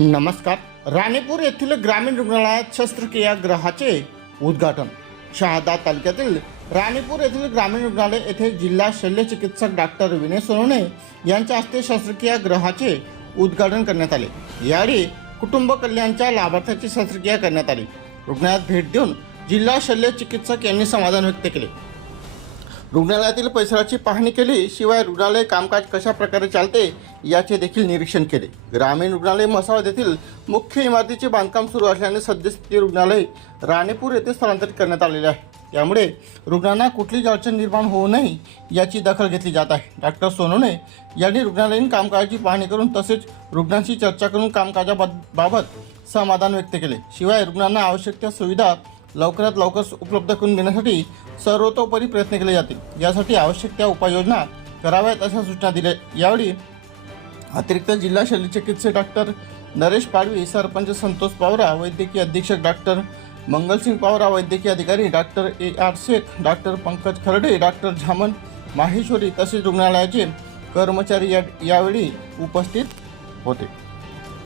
नमस्कार. राणीपूर येथील ग्रामीण रुग्णालयात शस्त्रक्रिया ग्रहाचे उद्घाटन. शहादा तालुक्यातील राणीपूर येथील ग्रामीण रुग्णालय येथे जिल्हा शल्य चिकित्सक डॉक्टर विनय सोनवणे यांच्या हस्ते शस्त्रक्रिया ग्रहाचे उद्घाटन करण्यात आले. यावेळी कुटुंब कल्याणच्या लाभार्थ्याची शस्त्रक्रिया करण्यात आली. रुग्णालयात भेट देऊन जिल्हा शल्य चिकित्सक यांनी समाधान व्यक्त केले. रुग्णालयातील परिसराची पाहणी केली शिवाय रुग्णालय कामकाज कशा प्रकारे चालते याचे देखील निरीक्षण केले. ग्रामीण रुग्णालय मसावद येथील मुख्य इमारतीचे बांधकाम सुरू असल्याने सद्यस्थिती रुग्णालय राणेपूर येथे स्थलांतरित करण्यात आलेले आहे. त्यामुळे रुग्णांना कुठलीच अडचण निर्माण होऊ नये याची दखल घेतली जात आहे. डॉक्टर सोनवणे यांनी रुग्णालयीन कामकाजाची पाहणी करून तसेच रुग्णांशी चर्चा करून कामकाजाबाबत समाधान व्यक्त केले. शिवाय रुग्णांना आवश्यक त्या सुविधा लवकरात लवकर उपलब्ध करून देण्यासाठी सर्वतोपरी प्रयत्न केले जातील. यासाठी आवश्यक त्या उपाययोजना कराव्यात अशा सूचना दिल्या. यावेळी अतिरिक्त जिल्हा शल्यचिकित्सक डॉक्टर नरेश पाडवी सरपंच संतोष पावरा वैद्यकीय अधीक्षक डॉक्टर मंगलसिंग पावरा वैद्यकीय अधिकारी doctor A R Shaikh doctor Pankaj Kharde doctor Jhaman Maheshwari तसेच रुग्णालयाचे कर्मचारी या यावेळी उपस्थित होते.